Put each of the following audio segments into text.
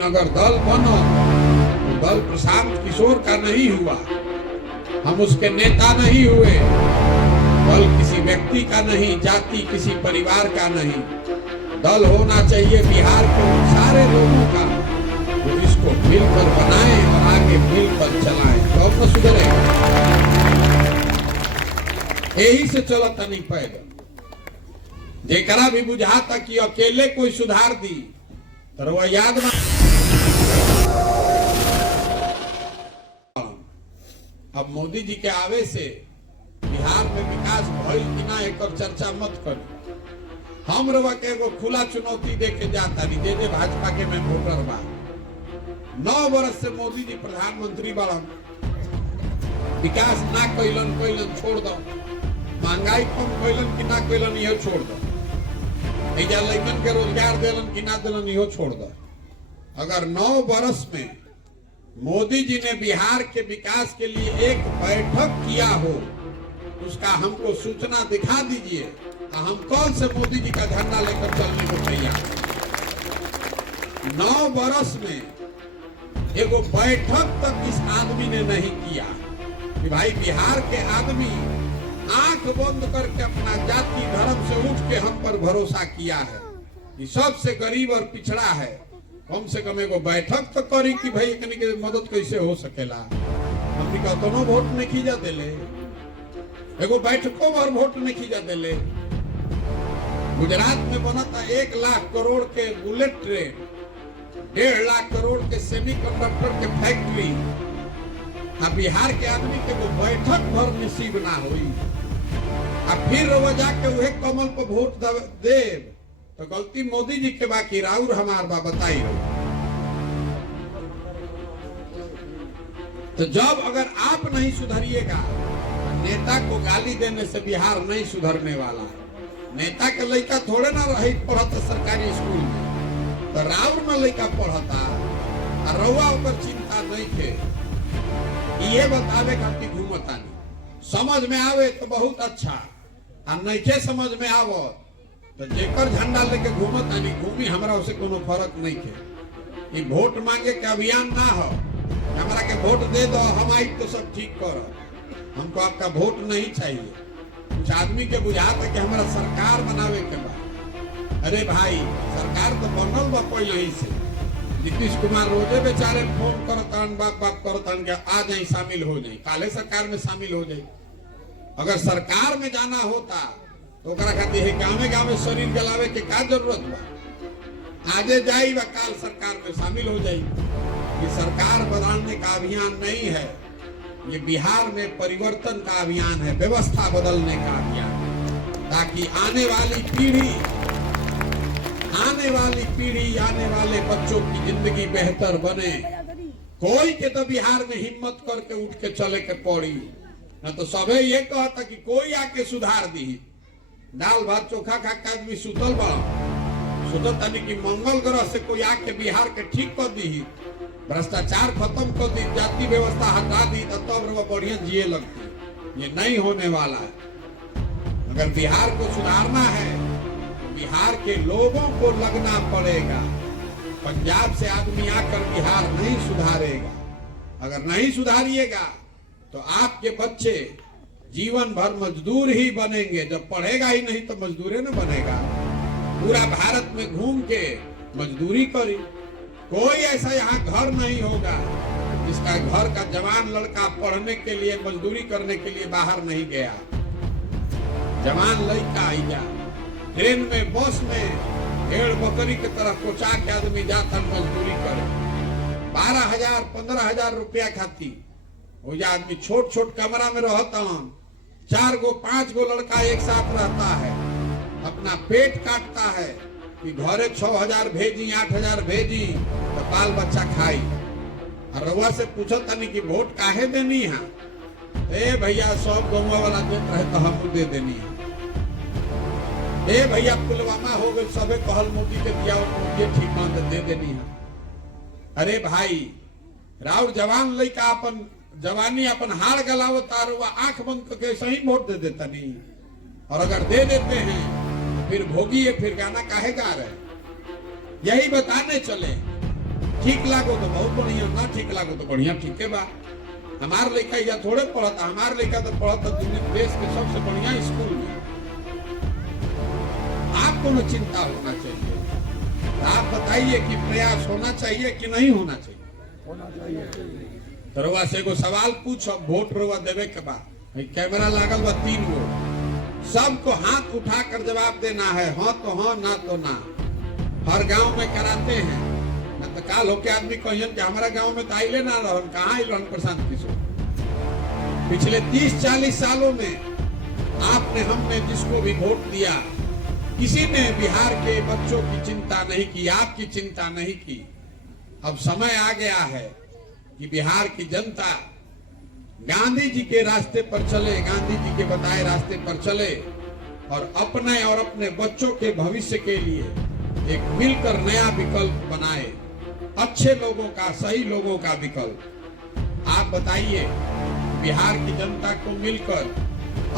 अगर दल बनो तो दल प्रशांत किशोर का नहीं हुआ, हम उसके नेता नहीं हुए। दल किसी व्यक्ति का नहीं, जाति किसी परिवार का नहीं। दल होना चाहिए बिहार के सारे लोगों का, जो इसको मिलकर बनाएं और आगे मिलकर चलाएं, तो अब न सुधरेगा। यही से चलता नहीं पैदल। जेकरा भी बुझाता कि अकेले कोई सुधार दी तो वह याद ना। अब मोदी जी के आवे से बिहार में विकास भइल कि ना एक चर्चा मत करो। हम रवा के एगो खुला चुनौती देके जाता नहीं, जे भाजपा के में वोटर बा। 9 बरस से मोदी जी प्रधानमंत्री बड़न, विकास ना कैलन छोड़ दो, महंगाई कम कैलन कि ना कैलन इहो छोड़ दो, एजा लइकन के रोजगार देलन कि ना देलन इहो छोड़ दो। अगर 9 बरस में मोदी जी ने बिहार के विकास के लिए एक बैठक किया हो, उसका हमको सूचना दिखा दीजिए, तो हम कौन से मोदी जी का झंडा लेकर चलने को तैयार। 9 बरस में एगो बैठक तक इस आदमी ने नहीं किया कि भाई बिहार के आदमी आंख बंद करके अपना जाति धर्म से उठ के हम पर भरोसा किया है कि सबसे गरीब और पिछड़ा है, कम से कम एगो बैठक तो करी कि भाई कनी के मदद कैसे हो सकेला। हमनी का दोनों वोट नहीं खींचा देले, एगो बैठकों पर वोट नहीं खींचा देले। गुजरात में बना था 1 लाख करोड़ के बुलेट ट्रेन, 1.5 लाख करोड़ के सेमीकंडक्टर के फैक्ट्री, बिहार के आदमी के वो बैठक भर नसीब ना हुई। फिर वो जाके वही कमल पर वोट देव तो गलती मोदी जी के बाकी राउर हमार बा बताई रहो। तो जब अगर आप नहीं सुधरिएगा, नेता को गाली देने से बिहार नहीं सुधरने वाला है। नेता के लड़का थोड़े ना रही पढ़ता सरकारी स्कूल में, तो राउर में लड़का पढ़ता और रउआ ऊपर चिंता नहीं थे। ये बतावे खातिर घूमता नहीं, समझ में आवे तो बहुत अच्छा, और नहीं समझ में आवो तो जेकर झंडा लेके घूमता नहीं, घूमी हमरा उसे कोनो फर्क नहीं है। ये वोट मांगे के अभियान ना हो, हमरा के वोट दे दो हम आई तो सब ठीक करो, हमको आपका वोट नहीं चाहिए। कुछ आदमी के बुझाता कि हमारा सरकार बनावे के बाद, अरे भाई सरकार तो बनल बा पहले ही से। नीतीश कुमार रोजे बेचारे फोन करतान, बात करतान कि आ जाए शामिल हो जाए, काले सरकार में शामिल हो जाए। अगर सरकार में जाना होता तो खातिर गाँव शरीर गलावे के क्या जरूरत बा, आजे जाई व काल सरकार में शामिल हो जाई। ये सरकार बदलने का अभियान नहीं है, ये बिहार में परिवर्तन का अभियान है, व्यवस्था बदलने का अभियान, ताकि आने वाली पीढ़ी आने वाले बच्चों की जिंदगी बेहतर बने। कोई के तो बिहार में हिम्मत करके उठ के चले के पड़ी, न तो सबे ये कहता कि कोई आके सुधार दी। दाल भात चोखा खा के आदमी सुतल बा, सोचता नहीं कि मंगल ग्रह से कोई आके बिहार के ठीक कर दी, भ्रष्टाचार खत्म कर दी, जाति व्यवस्था हटा दी, तो तब वो बढ़िया जिए लगती। ये नहीं होने वाला है। अगर बिहार को सुधारना है तो बिहार के लोगों को लगना पड़ेगा। पंजाब से आदमी आकर बिहार नहीं सुधारेगा। अगर नहीं सुधारिएगा तो आपके बच्चे जीवन भर मजदूर ही बनेंगे। जब पढ़ेगा ही नहीं तो मजदूर न बनेगा। पूरा भारत में घूम के मजदूरी करी, कोई ऐसा यहाँ घर नहीं होगा जिसका घर का जवान लड़का पढ़ने के लिए मजदूरी करने के लिए बाहर नहीं गया। जवान लड़का आई जा ट्रेन में बस में भेड़ बकरी की तरह कोचा के आदमी जाता मजदूरी करे, 12,000 15,000 रुपया खाती। वो आदमी छोट छोट कमरा में रहता, 4 गो 5 गो लड़का एक साथ रहता है, अपना पेट काटता है कि घरे 6,000 भेजी 8,000 भेजी तो बाल बच्चा खाई। और रउआ से पूछता नहीं कि वोट काहे देनी है, ए भैया सब गौवा वाला देते रहे तो हम दे देनी है। ए भैया पुलवामा हो गए, सबे कहल मोदी के दिया मुझे ठीक मान दे देनी है। अरे भाई राउर जवान लड़का अपन जवानी अपन हार गलावता, आंख बंद करके सही वोट दे देता नहीं। और अगर दे देते हैं फिर भोगी है, फिर गाना काहे गा रहे। यही बताने चले ठीक लागो तो बहुत बढ़िया, ना ठीक लागो तो बढ़िया, ठीक है बा। हमार लड़का या थोड़े पढ़ता, हमार लड़का तो पढ़ता देश के सबसे बढ़िया स्कूल में। आपको न चिंता होना चाहिए। आप बताइए कि प्रयास होना चाहिए कि नहीं होना चाहिए? होना चाहिए। तो रउआ से एगो सवाल पूछो, वोट रउआ देवे के बाद कैमरा लागल बा 3 गो, सबको हाथ उठा कर जवाब देना है, हाँ तो हाँ, ना तो ना। हर गांव में कराते हैं, ना तो काल होके आदमी कहियन कि हमारा गांव में तो आइले ना रहन, कहाँ आइल रहन प्रशांत किशोर। पिछले 30-40 सालों में आपने हमने जिसको भी वोट दिया, किसी ने बिहार के बच्चों की चिंता नहीं की, आपकी चिंता नहीं की। अब समय आ गया है कि बिहार की जनता गांधी जी के रास्ते पर चले, गांधी जी के बताए रास्ते पर चले और अपने और अपने बच्चों के भविष्य के लिए एक मिलकर नया विकल्प बनाए, अच्छे लोगों का, सही लोगों का विकल्प। आप बताइए, बिहार की जनता को मिलकर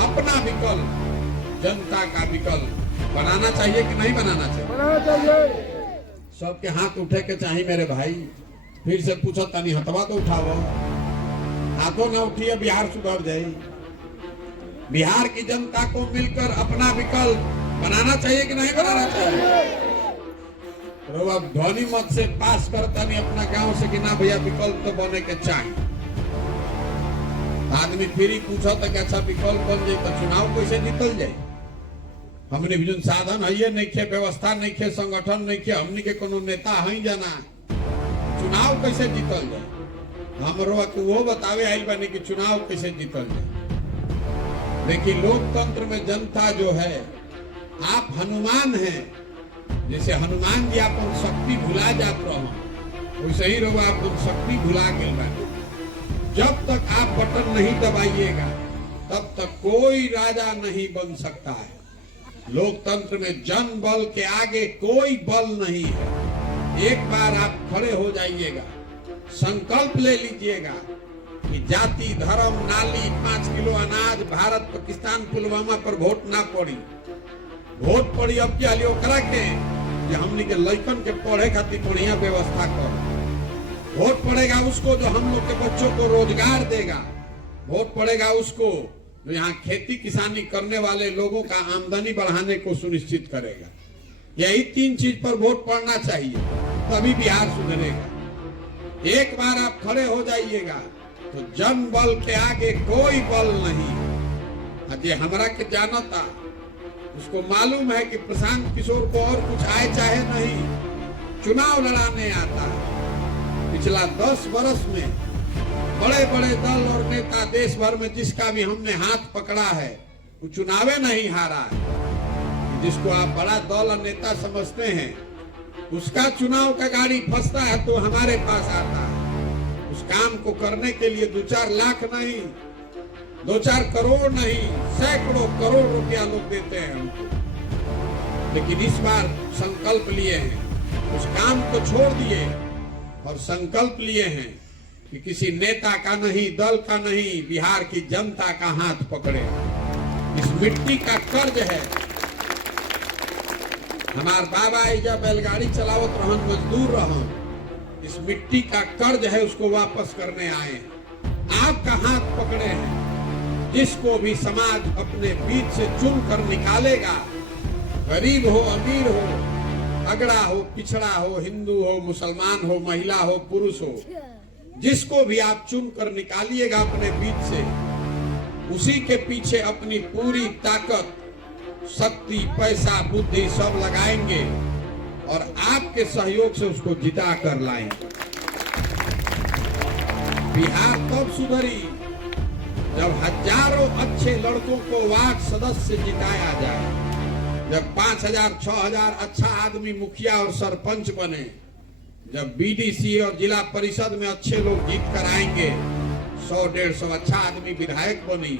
अपना विकल्प, जनता का विकल्प बनाना चाहिए कि नहीं बनाना चाहिए? बनाना चाहिए। सबके हाथ उठे के चाहिए मेरे भाई। फिर से पूछो तनी हथवा तो उठाओ, हाथों ना उठिए, बिहार सुधर जाए। बिहार की जनता को मिलकर अपना विकल्प बनाना चाहिए कि नहीं बनाना चाहिए? तो अब ध्वनि मत से पास करता नहीं अपना गांव से कि ना भैया विकल्प तो बने के चाहिए। आदमी फिर ही पूछो तो अच्छा विकल्प बन जाए तो चुनाव कैसे जीतल जाए? हमने भी जो साधन है नहीं खे, व्यवस्था नहीं खे, संगठन नहीं खे, हमने के कोनो नेता है जाना, चुनाव कैसे जीतल जाए? हमरो वो बतावे आइल बने कि चुनाव कैसे जीतल जाए। लेकिन लोकतंत्र में जनता जो है, आप हनुमान हैं, जैसे हनुमान जी अपन शक्ति भुला जात रहो, वैसे ही रहो आप शक्ति भुला गए बानी। जब तक आप बटन नहीं दबाइएगा तब तक कोई राजा नहीं बन सकता है। लोकतंत्र में जन बल के आगे कोई बल नहीं है। एक बार आप खड़े हो जाइएगा, संकल्प ले लीजिएगा कि जाति, धर्म, नाली, 5 किलो अनाज, भारत पाकिस्तान पुलवामा पर वोट ना पड़ी। वोट पड़ी अब क्या लियो करा के कि हमने के लड़कन के पढ़े खातिर बढ़िया व्यवस्था कर। वोट पड़ेगा उसको जो हम लोग के बच्चों को रोजगार देगा। वोट पड़ेगा उसको जो यहाँ खेती किसानी करने वाले लोगों का आमदनी बढ़ाने को सुनिश्चित करेगा। यही 3 चीज पर वोट पड़ना चाहिए, तभी बिहार सुधरेगा। एक बार आप खड़े हो जाइएगा तो जन बल के आगे कोई बल नहीं। अजय हमरा के जानता, उसको मालूम है कि प्रशांत किशोर को और कुछ आए चाहे नहीं, चुनाव लड़ाने आता है। पिछला 10 वर्ष में बड़े बड़े दल और नेता देश भर में जिसका भी हमने हाथ पकड़ा है, वो चुनावे नहीं हारा है। जिसको आप बड़ा दल और नेता समझते हैं, उसका चुनाव का गाड़ी फंसता है तो हमारे पास आता है। उस काम को करने के लिए 2-4 लाख नहीं, 2-4 करोड़ नहीं, सैकड़ों करोड़ रुपया लोग देते हैं हमको। लेकिन इस बार संकल्प लिए हैं, उस काम को छोड़ दिए और संकल्प लिए हैं कि किसी नेता का नहीं, दल का नहीं, बिहार की जनता का हाथ पकड़े। इस मिट्टी का कर्ज है। हमार बाबा एजा बैलगाड़ी चलावत रहन, मजदूर रहन। इस मिट्टी का कर्ज है, उसको वापस करने आए। आपका हाथ पकड़े हैं। जिसको भी समाज अपने बीच से चुन कर निकालेगा, गरीब हो, अमीर हो, अगड़ा हो, पिछड़ा हो, हिंदू हो, मुसलमान हो, महिला हो, पुरुष हो, जिसको भी आप चुन कर निकालिएगा अपने बीच से, उसी के पीछे अपनी पूरी ताकत, शक्ति, पैसा, बुद्धि सब लगाएंगे और आपके सहयोग से उसको जिता कर लाएंगे। बिहार तब सुधरी जब हजारों अच्छे लड़कों को वार्ड सदस्य जिताया जाए, जब 5,000, 6,000 अच्छा आदमी मुखिया और सरपंच बने, जब बीडीसी और जिला परिषद में अच्छे लोग जीत कर आएंगे, 100-150 अच्छा आदमी विधायक बनी,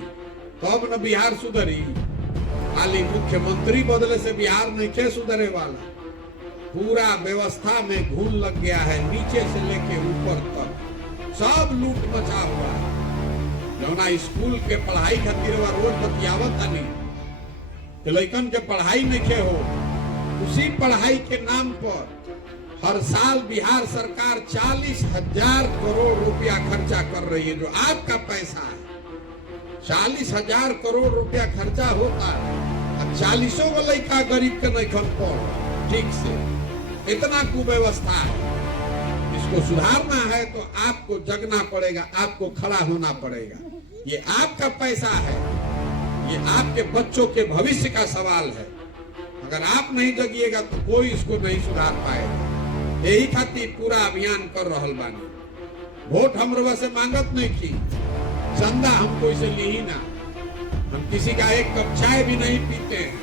तब न बिहार सुधरी। खाली मुख्यमंत्री बदले से बिहार नहीं के सुधरे वाला। पूरा व्यवस्था में घून लग गया है, नीचे से लेके ऊपर तक सब लूट मचा हुआ है। जौना स्कूल के पढ़ाई खातिर रोज बतियावत नहीं कि लड़कन के पढ़ाई नहीं के हो, उसी पढ़ाई के नाम पर हर साल बिहार सरकार 40,000 करोड़ रुपया खर्चा कर रही है, जो आपका पैसा है। 40,000 करोड़ रुपया खर्चा होता है, अब 40 गो लड़का गरीब के नहीं खन पड़ ठीक से। इतना कुव्यवस्था है, इसको सुधारना है तो आपको जगना पड़ेगा, आपको खड़ा होना पड़ेगा। ये आपका पैसा है, ये आपके बच्चों के भविष्य का सवाल है। अगर आप नहीं जगिएगा तो कोई इसको नहीं सुधार पाएगा। यही खातिर पूरा अभियान कर रहल बानी। वोट हम रउआ से मांगत नहीं की, चंदा हम कोई से ली ही ना, हम किसी का एक कप चाय भी नहीं पीते हैं।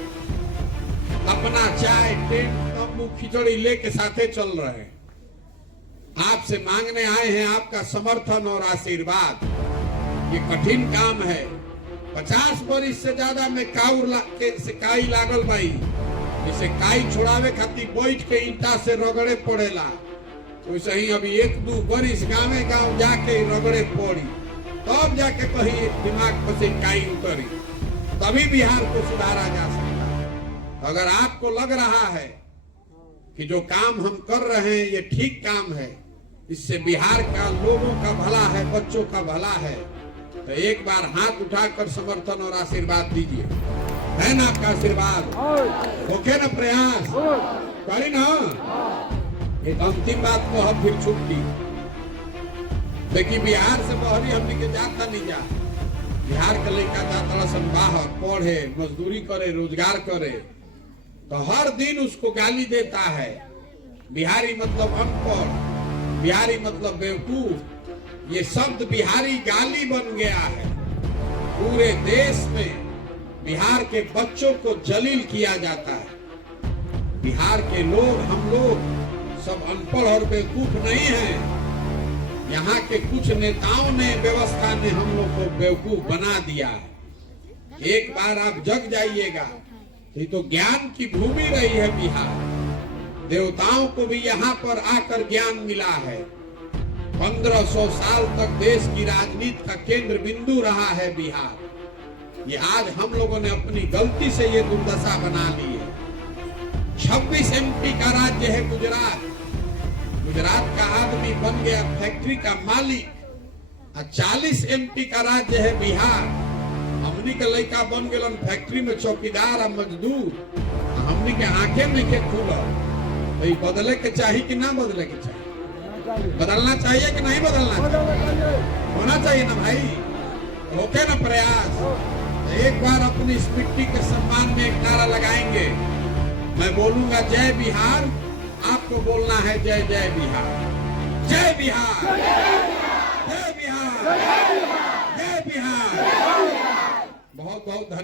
अपना चाय, टेंट, तंबू, खिचड़ी लेके साथे चल रहे हैं। आपसे मांगने आए हैं आपका समर्थन और आशीर्वाद। ये कठिन काम है। 50 बरिस से ज्यादा में से काई लागल भाई, इसे काई छोड़ावे खातिर बैठ के ईंटा से रगड़े पड़ेला। वैसे ही अभी 1-2 बरिस गाँव जाके रगड़े पड़ी, तब जाके कहीं दिमाग पर से काई उतरी, तभी बिहार को सुधारा जा सकता है। अगर आपको लग रहा है कि जो काम हम कर रहे हैं ये ठीक काम है, इससे बिहार का लोगों का भला है, बच्चों का भला है, तो एक बार हाथ उठाकर समर्थन और आशीर्वाद दीजिए। है ना आपका आशीर्वाद? ओके ना? प्रयास करी ना। एक अंतिम बात को हम फिर छुट्टी देखिए, बिहार से बहरी हमने के जाता नहीं जा। बिहार का लड़का जाता सन बाहर पढ़े, मजदूरी करे, रोजगार करे, तो हर दिन उसको गाली देता है। बिहारी मतलब अनपढ़, बिहारी मतलब बेवकूफ। ये शब्द बिहारी गाली बन गया है। पूरे देश में बिहार के बच्चों को जलील किया जाता है। बिहार के लोग, हम लोग सब अनपढ़ और बेवकूफ नहीं हैं। यहाँ के कुछ नेताओं ने, व्यवस्था ने हम लोग को बेवकूफ बना दिया है। एक बार आप जग जाइएगा, ये तो ज्ञान की भूमि रही है बिहार। देवताओं को भी यहाँ पर आकर ज्ञान मिला है। 1500 साल तक देश की राजनीति का केंद्र बिंदु रहा है बिहार। ये आज हम लोगों ने अपनी गलती से ये दुर्दशा बना ली है। 26 MP का राज्य है गुजरात। गुजरात का आदमी बन गया फैक्ट्री का मालिक। और 40 MP का राज्य है बिहार। हमनी के लड़का बन गए फैक्ट्री में चौकीदार और मजदूर। हमनी के आंखें में के खुला। तो बदले के चाहिए कि ना बदले के चाहिए? बदलना चाहिए कि नहीं बदलना चाहिए? होना चाहिए ना भाई। ओके ना? प्रयास। एक बार अपनी इस मिट्टी के सम्मान में एक नारा लगाएंगे। मैं बोलूंगा जय बिहार, आपको बोलना है जय जय बिहार। जय बिहार, जय बिहार, जय बिहार। बहुत बहुत धन्यवाद।